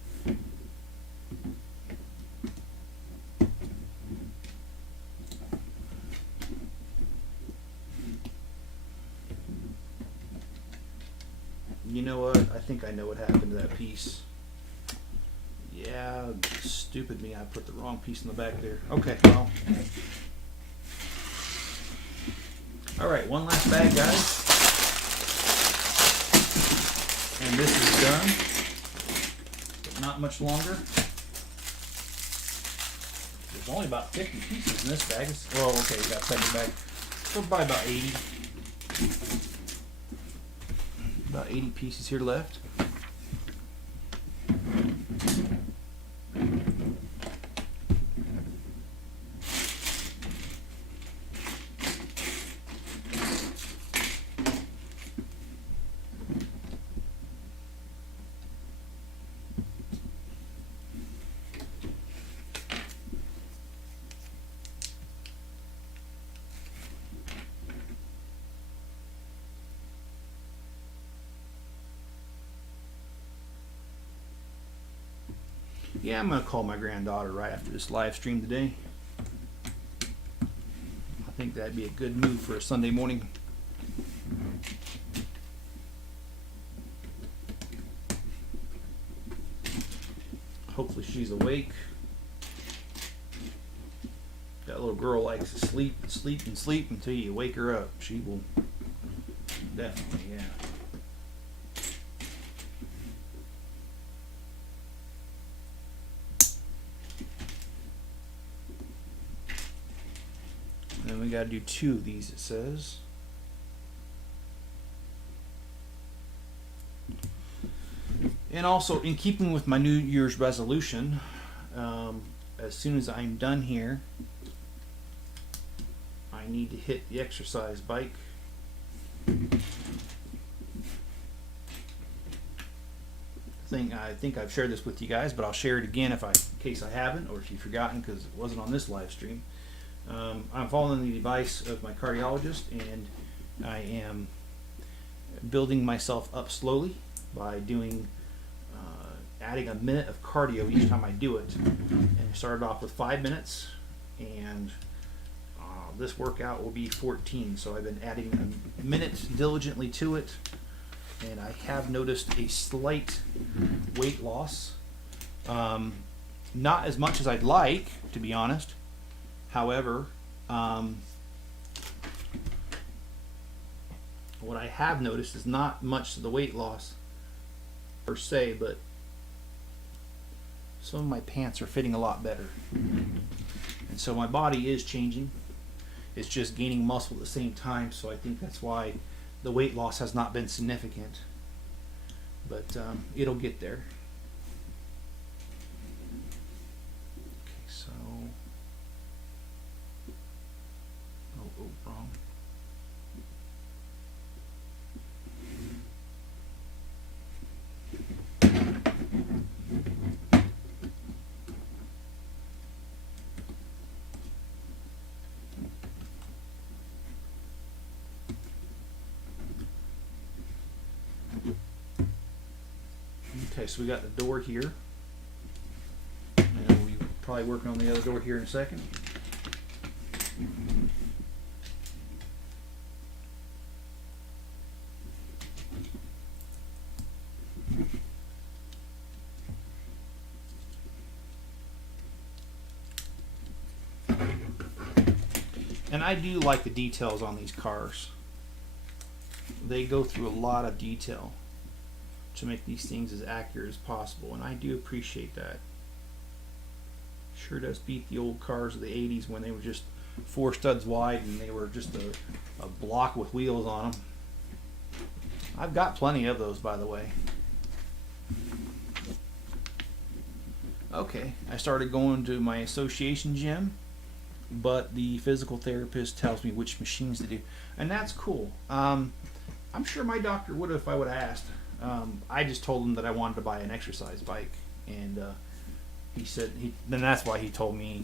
You know what? I think I know what happened to that piece. Yeah, stupid me. I put the wrong piece in the back there. Okay, well. Alright, one last bag, guys. And this is done. But not much longer. There's only about 50 pieces in this bag. Well, okay, we got a second bag. So probably about 80. About 80 pieces here left. Yeah, I'm going to call my granddaughter right after this live stream today. I think that'd be a good move for a Sunday morning. Hopefully she's awake. That little girl likes to sleep and sleep and sleep until you wake her up. She will definitely, yeah. And we got to do 2 of these, it says. And also, in keeping with my New Year's resolution, as soon as I'm done here, I need to hit the exercise bike. thing, I think I've shared this with you guys, but I'll share it again in case I haven't, or if you've forgotten because it wasn't on this live stream. I'm following the advice of my cardiologist, and I am building myself up slowly by doing adding a minute of cardio each time I do it. And I started off with 5 minutes, and this workout will be 14. So I've been adding a minute diligently to it, and I have noticed a slight weight loss. Not as much as I'd like, to be honest. However, what I have noticed is not much of the weight loss per se, but some of my pants are fitting a lot better. And so my body is changing. It's just gaining muscle at the same time, so I think that's why the weight loss has not been significant. But it'll get there. Okay, so... Oh, wrong. Okay, so we got the door here, and we'll probably working on the other door here in a second. And I do like the details on these cars. They go through a lot of detail to make these things as accurate as possible, and I do appreciate that. Sure does beat the old cars of the 80s when they were just 4 studs wide and they were just a block with wheels on them. I've got plenty of those, by the way. Okay, I started going to my association gym, but the physical therapist tells me which machines to do, and that's cool. I'm sure my doctor would have if I would have asked. I just told him that I wanted to buy an exercise bike, and he said then that's why he told me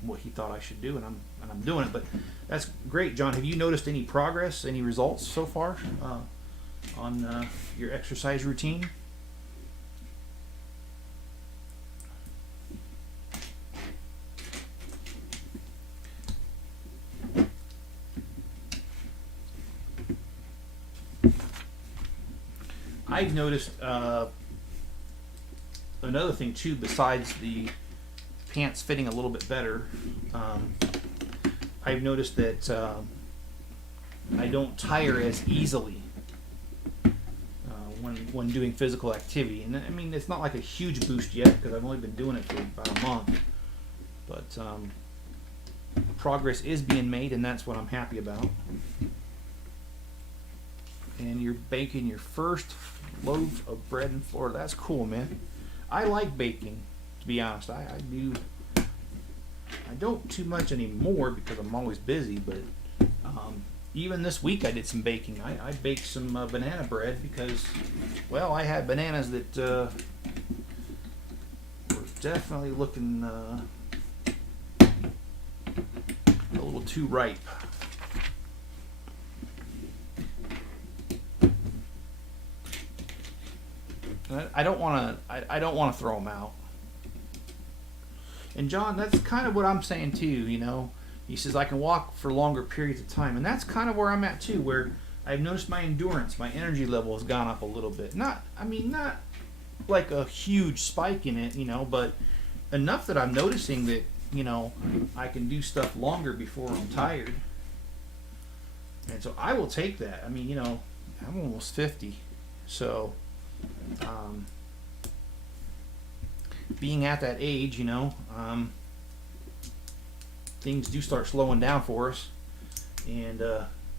what he thought I should do, and I'm doing it. But that's great, John. Have you noticed any progress, any results so far on your exercise routine? I've noticed another thing too, besides the pants fitting a little bit better. I've noticed that I don't tire as easily when doing physical activity. And I mean, it's not like a huge boost yet because I've only been doing it for about a month. But progress is being made, and that's what I'm happy about. And you're baking your first loaf of bread in Florida. That's cool, man. I like baking, to be honest. I do. I don't too much anymore because I'm always busy, but even this week I did some baking. I baked some banana bread because, well, I had bananas that were definitely looking a little too ripe. I don't want to throw them out. And John, that's kind of what I'm saying too. You know, he says I can walk for longer periods of time, and that's kind of where I'm at too. Where I've noticed my endurance, my energy level has gone up a little bit. Not like a huge spike in it, you know, but enough that I'm noticing that, you know, I can do stuff longer before I'm tired. And so I will take that. I mean, you know, I'm almost 50, so. Being at that age, you know, things do start slowing down for us, and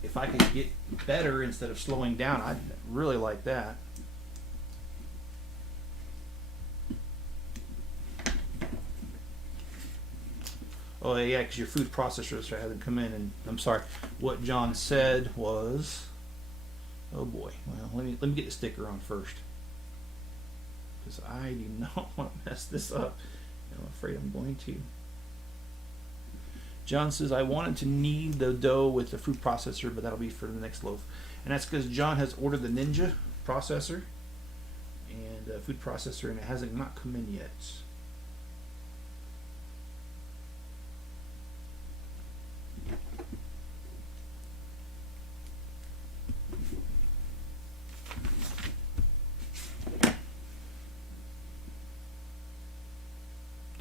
if I could get better instead of slowing down, I'd really like that. Oh yeah, because your food processors hasn't come in, and I'm sorry. What John said was, oh boy. Well, let me get the sticker on first. because I do not want to mess this up. I'm afraid I'm going to. John says, I wanted to knead the dough with the food processor, but that'll be for the next loaf. And that's because John has ordered the Ninja processor and food processor, and it hasn't not come in yet.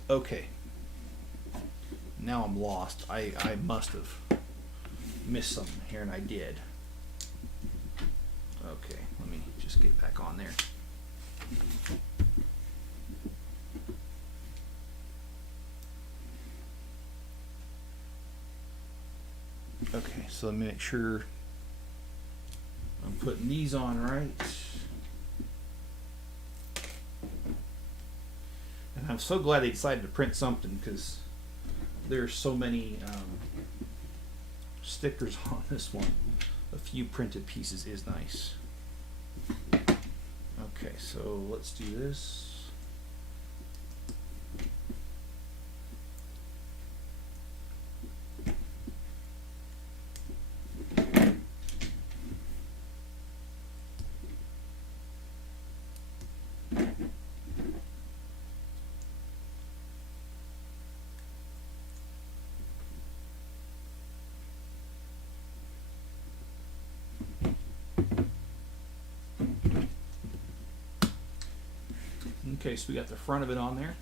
Okay. Now I'm lost. I must have missed something here, and I did. Okay, let me just get back on there. Okay, so let me make sure I'm putting these on right. And I'm so glad they decided to print something, because there's so many stickers on this one. A few printed pieces is nice. Okay, so let's do this. Okay, so we got the front of it on there.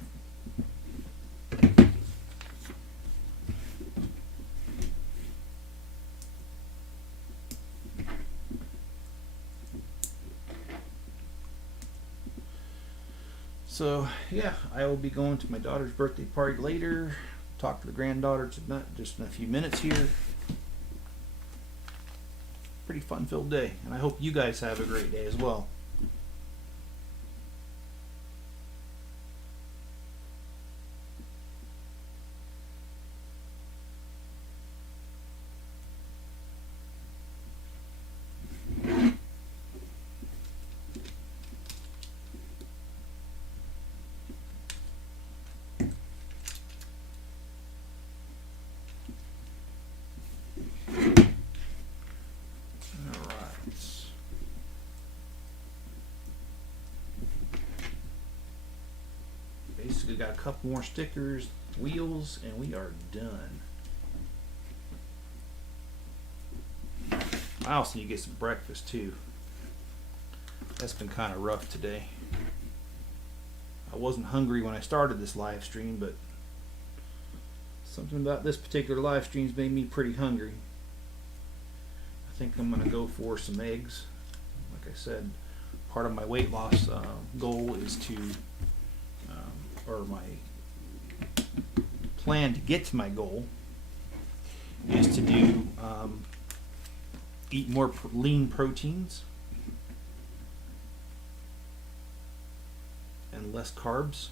So yeah, I will be going to my daughter's birthday party later. Talk to the granddaughter tonight, just in a few minutes here. Pretty fun-filled day, and I hope you guys have a great day as well. Basically got a couple more stickers, wheels, and we are done. I also need to get some breakfast too. That's been kind of rough today. I wasn't hungry when I started this live stream, but something about this particular live stream's made me pretty hungry. I think I'm gonna go for some eggs. Like I said, part of my weight loss goal is to or my plan to get to my goal is to do eat more lean proteins and less carbs.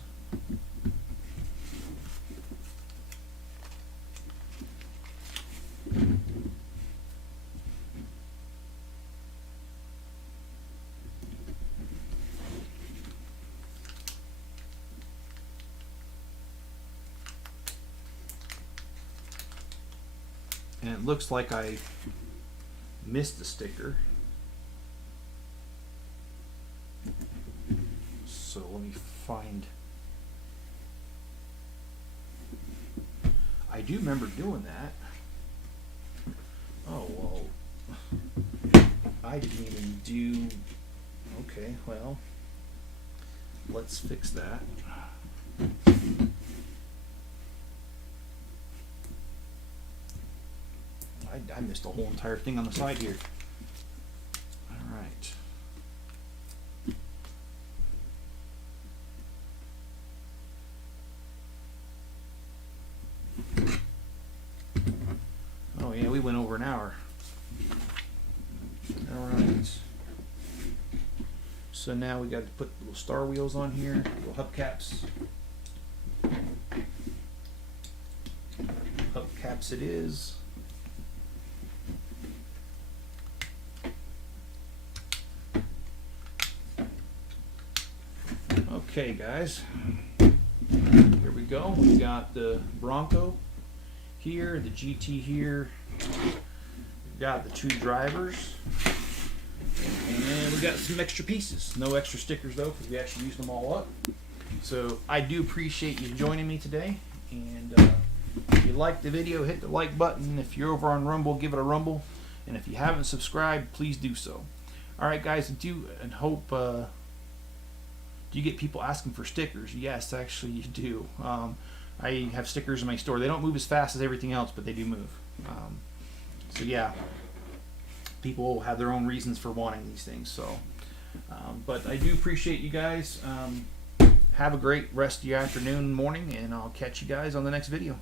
And it looks like I missed the sticker. So let me find. I do remember doing that. Oh, well, I didn't even do. Okay, well, let's fix that. I missed the whole entire thing on the side here. All right. Oh yeah, we went over an hour. All right. So now we got to put little star wheels on here, little hubcaps. Hubcaps it is. Okay, guys, here we go. We got the Bronco here, the GT here. We got the two drivers, and we got some extra pieces. No extra stickers though, because we actually used them all up. So I do appreciate you joining me today, and if you liked the video, hit the like button. If you're over on Rumble, give it a rumble, and if you haven't subscribed, please do so. Alright guys, and hope do you get people asking for stickers? Yes, actually you do. I have stickers in my store. They don't move as fast as everything else, but they do move. So yeah, people have their own reasons for wanting these things. So, but I do appreciate you guys. Have a great rest of your afternoon and morning, and I'll catch you guys on the next video.